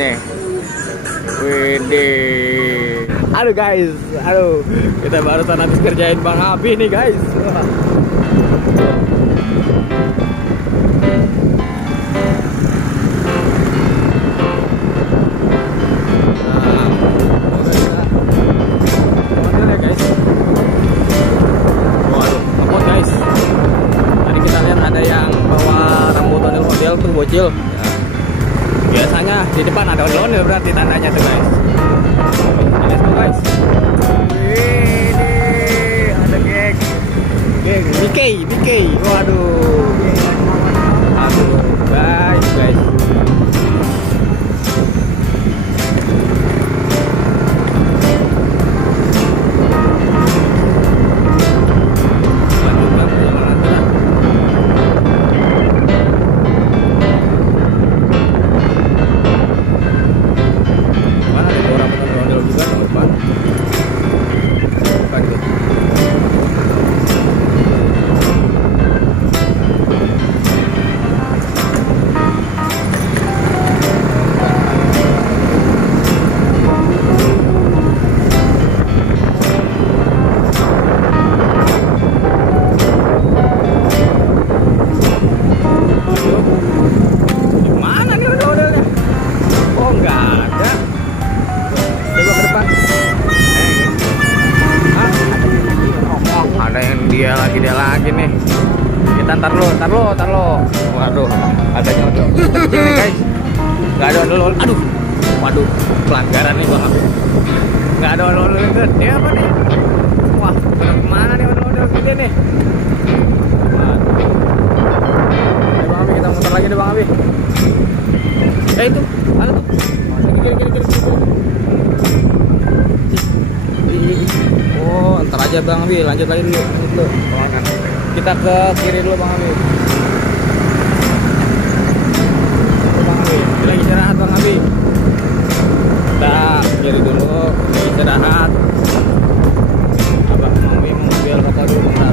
nih. Widih. Aduh guys, aduh. Kita barusan habis kerjain Bang Abi nih guys. Wah. Tuh bocil ya. Biasanya di depan ada ondel-ondel berarti tandanya tuh guys. Let's go guys. Ini ada geng BK. Waduh. Aduh guys. Dia lagi nih. Kita ntar lo. Waduh, adanya ondel kecil nih guys. Nggak ada ondel. Aduh, waduh, pelanggaran nih Bang Abi. Nggak ada ondel gede apa nih? Wah, kemana nih ondel gede nih? Waduh. Ayo Bang Abi, kita muter lagi deh Bang Abi. Itu, ada tuh. Kiri. Oh, ntar aja Bang Abi, lanjut lagi dulu. Kita ke kiri dulu Bang Abi. Bang Abi, kita lagi istirahat Bang Abi. Kita kiri dulu, istirahat. Abang Abi mau mobil rokok dulu bentar.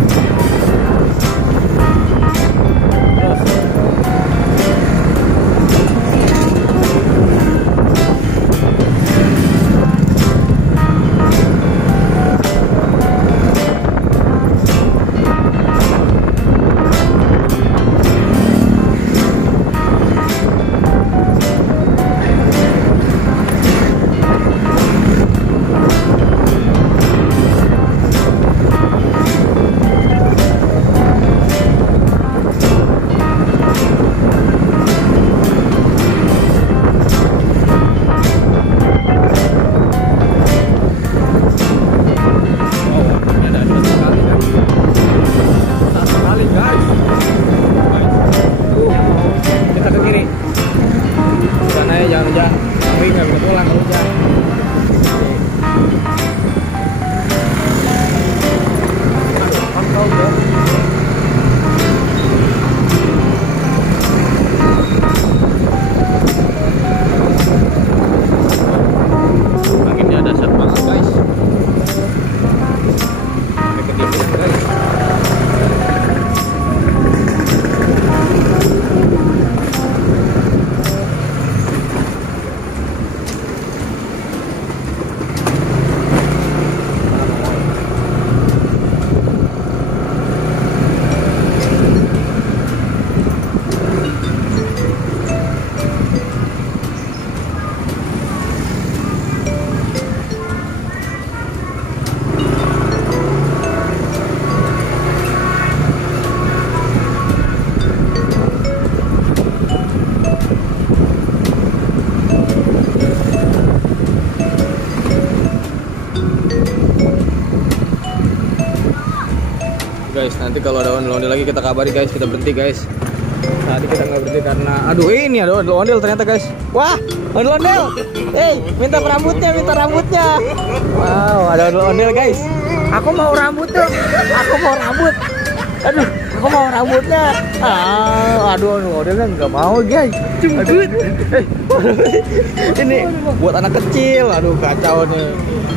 Guys, nanti kalau ada ondel-ondel lagi kita kabari guys, kita berhenti guys. Tadi kita nggak berhenti karena aduh ini ada ondel-ondel ternyata guys. Wah, ondel-ondel. Minta rambutnya. Wow, ada ondel-ondel guys. Aku mau rambut tuh. Aku mau rambut. Aduh, aku mau rambutnya. Aduh, modelnya nggak mau guys. Aduh, ini buat anak kecil. Aduh, kacau nih.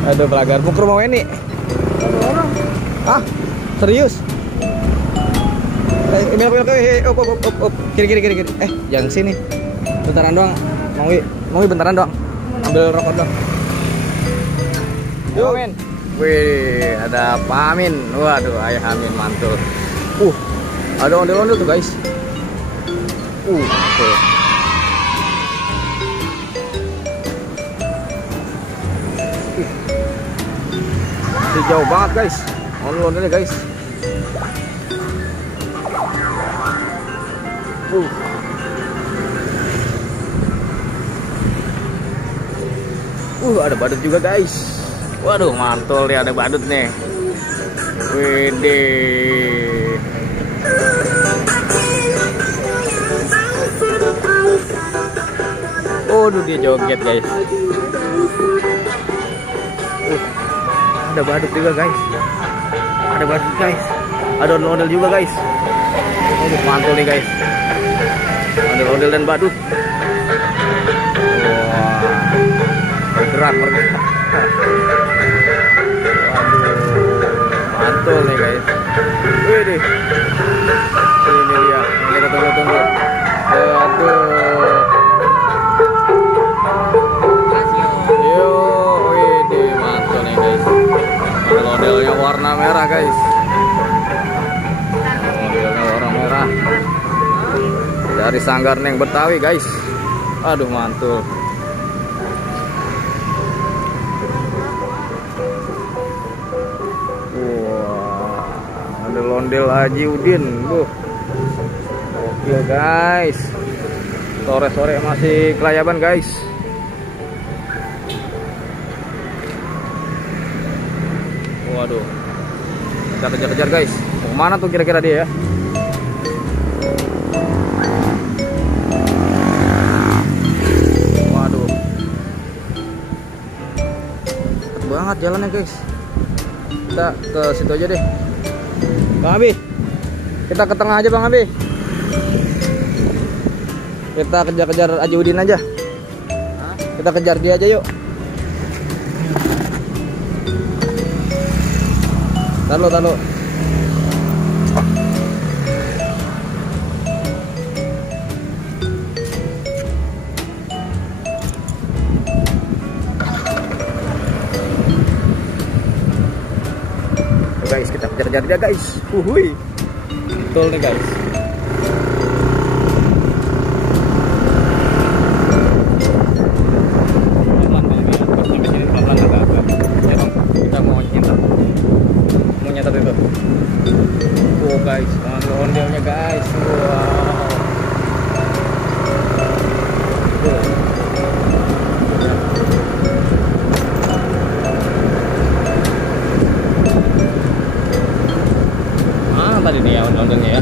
Aduh, pelanggar. Mau ke rumah Weni. Ah, serius? Kiri. Jangan sini. Putaran doang. Mau bentaran dong. Ambil rokok dong. Yuk, Amin. Wih, ada Pak Amin. Waduh, ayah Amin mantul. Ada ondel-ondel tuh, guys. Tuh. Jauh banget, guys. Ondel-ondelnya, guys. Ada badut juga, guys. Waduh, mantul nih, ada badut nih. Widih. Dia joget, guys. Ada badut juga, guys. Ada badut, guys. Ada ondel-ondel juga, guys. Mantul nih, guys. Ondel-ondel dan badut. Bergerak. Mantul nih, guys. Widih. Ini dia. Kita tunggu. Widih, mantul nih, guys. Modelnya warna merah, guys. Modelnya warna merah. Dari Sanggar Neng Betawi, guys. Aduh, mantul. Ondel Haji Udin. Oke, guys. Sore-sore masih kelayaban, guys. Waduh. Kita kejar-kejar, guys. Mau mana tuh kira-kira dia ya? Waduh. Cepet banget jalannya, guys. Kita ke situ aja deh. Bang Abi, kita ke tengah aja, Bang Abi. Kita kejar-kejar Haji Udin aja. Kita kejar dia aja, yuk. Taruh. Guys, kita kejar-kejar dia, guys. Betul nih, guys. Kita mau nyetat itu. Guys, ondel-ondelnya, guys. Tadi nih ya ondel-ondelnya ya.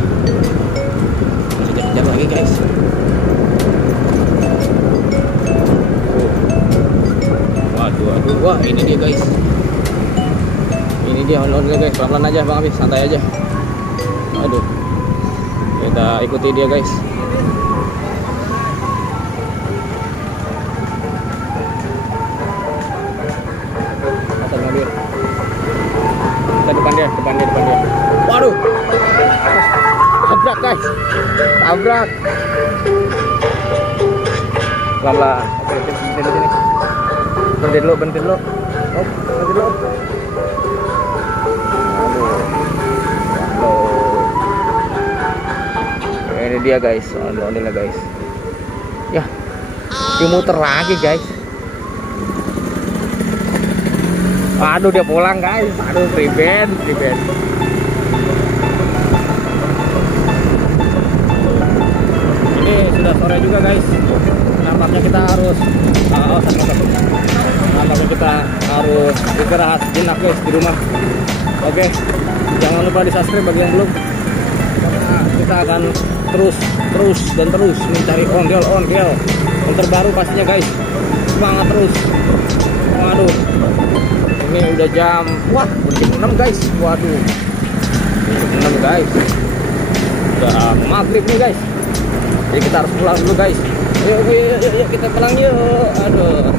Masih kejar lagi, guys. Waduh. Wah, ini dia, guys. Ini dia ondel-ondel, guys. Pelan-pelan aja, Bang Abi, santai aja. Aduh. Kita ikuti dia, guys. Atas mobil. Kita depan dia. Waduh. Tabrak, guys. Pelan-pelan. Oke, berhenti dulu. Berhenti dulu. Ini dia, guys. Ondel-ondelnya, guys. Ya. Dimuter lagi, guys. Aduh, dia pulang, guys. Aduh, prevent. Ini sudah sore juga, guys. Nampaknya kita harus istirahat jenak, guys, di rumah. Oke, jangan lupa di subscribe bagi yang belum. Kita akan terus mencari ondel-ondel yang terbaru pastinya, guys. Semangat terus. Waduh, ini udah jam 6, guys. Waduh, jam 6, guys. Udah maghrib nih, guys. Jadi kita harus pulang dulu, guys. Yuk, kita pulang yuk. Aduh.